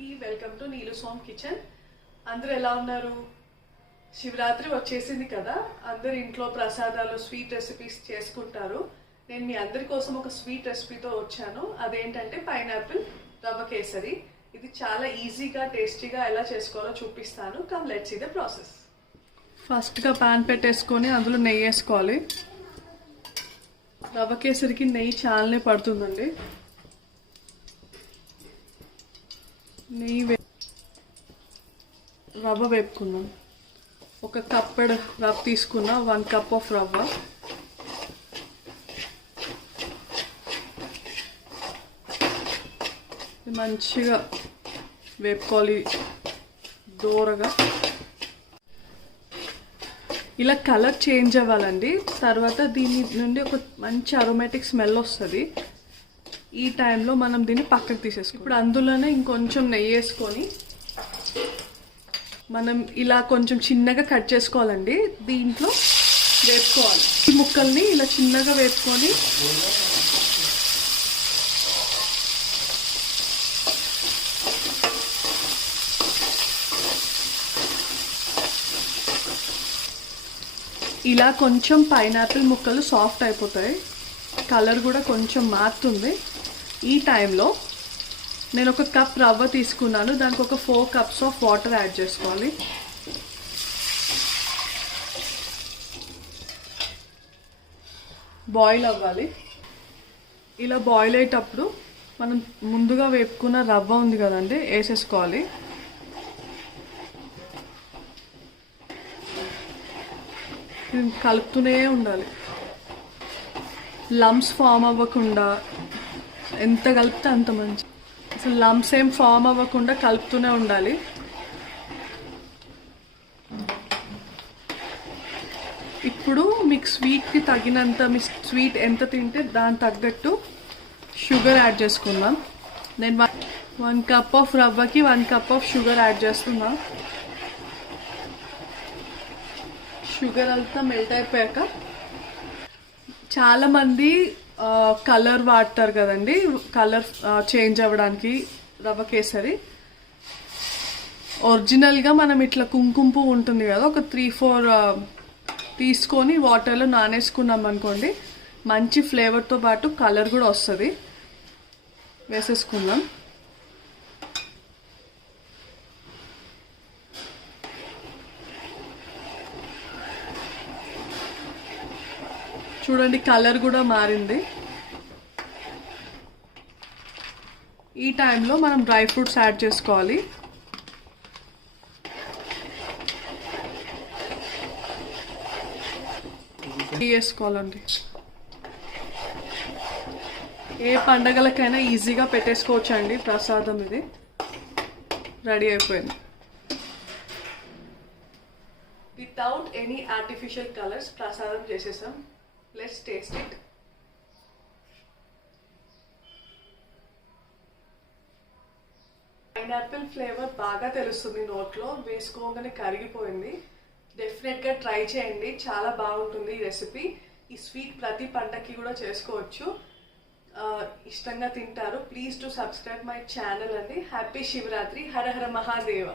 అందరికీ welcome to Neelu's home kitchen. అందరూ ఎలా ఉన్నారు? శివరాత్రి వచ్చేసింది కదా, అందరు ఇంట్లో ప్రసాదాలు స్వీట్ రెసిపీస్ చేసుకుంటారు. నేను మీ అందరి కోసం ఒక స్వీట్ రెసిపీతో వచ్చాను. అదేంటంటే పైనాపిల్ రవ్వ కేసరి. ఇది చాలా ఈజీగా టేస్టీగా ఎలా చేసుకోవాలో చూపిస్తాను. Come let's see the process. ఫస్ట్గా ప్యాన్ పెట్టేసుకొని అందులో నెయ్యి వేసుకోవాలి. రవ్వ కేసరికి నెయ్యి చాలానే పడుతుందండి. నెయ్యి రవ్వ వేపుకుందాం. ఒక కప్పెడు రవ్వ తీసుకున్నా, 1 కప్ ఆఫ్ రవ్వ. మంచిగా వేపుకోవాలి దూరగా. ఇలా కలర్ చేంజ్ అవ్వాలండి. తర్వాత దీని నుండి ఒక మంచి అరోమాటిక్ స్మెల్ వస్తుంది. ఈ టైంలో మనం దీన్ని పక్కకు తీసేసుకోవాలి. ఇప్పుడు అందులోనే ఇంకొంచెం నెయ్యి వేసుకొని మనం ఇలా కొంచెం చిన్నగా కట్ చేసుకోవాలండి. దీంట్లో వేపుకోవాలి. ఈ ముక్కల్ని ఇలా చిన్నగా వేపుకొని ఇలా కొంచెం పైనాపిల్ ముక్కలు సాఫ్ట్ అయిపోతాయి. కలర్ కూడా కొంచెం మారుతుంది. ఈ టైంలో నేను ఒక కప్ రవ్వ తీసుకున్నాను. దానికి ఒక 4 కప్స్ ఆఫ్ వాటర్ యాడ్ చేసుకోవాలి. బాయిల్ అవ్వాలి. ఇలా బాయిల్ అయ్యేటప్పుడు మనం ముందుగా వేపుకున్న రవ్వ ఉంది కదండి, వేసేసుకోవాలి. కలుపుతూనే ఉండాలి. లమ్స్ ఫామ్ అవ్వకుండా ఎంత కలిపితే అంత మంచి. అసలు లమ్స్ ఏం ఫామ్ అవ్వకుండా కలుపుతూనే ఉండాలి. ఇప్పుడు మీకు స్వీట్కి తగినంత, మీ స్వీట్ ఎంత తింటే దాని తగ్గట్టు షుగర్ యాడ్ చేసుకుందాం. నేను 1 కప్ ఆఫ్ రవ్వకి 1 కప్ ఆఫ్ షుగర్ యాడ్ చేస్తున్నా. షుగర్ అంతా మెల్ట్ అయిపోయాక చాలామంది కలర్ వాడతారు కదండి, కలర్ చేంజ్ అవ్వడానికి రవ్వ కేసరి. ఒరిజినల్గా మనం ఇట్లా కుంకుమ పువ్వు ఉంటుంది కదా, ఒక 3-4 తీసుకొని వాటర్లో నానేసుకున్నాం అనుకోండి, మంచి ఫ్లేవర్తో పాటు కలర్ కూడా వస్తుంది. వేసేసుకుందాం. చూడండి, కలర్ కూడా మారింది. ఈ టైంలో మనం డ్రై ఫ్రూట్స్ యాడ్ చేసుకోవాలి. వేసుకోవాలండి. ఏ పండగలకైనా ఈజీగా పెట్టేసుకోవచ్చు అండి ప్రసాదం. ఇది రెడీ అయిపోయింది. వితౌట్ ఎనీ ఆర్టిఫిషియల్ కలర్స్ ప్రసాదం చేసేసాం. Let's taste it. Pineapple flavour బాగా తెలుస్తుంది నోట్లో, వేసుకోగానే కరిగిపోయింది. డెఫినెట్గా ట్రై చేయండి, చాలా బాగుంటుంది ఈ రెసిపీ. ఈ స్వీట్ ప్రతి పండగకి కూడా చేసుకోవచ్చు, ఇష్టంగా తింటారు. Please to subscribe my channel అండి. హ్యాపీ శివరాత్రి. హర హర మహాదేవ.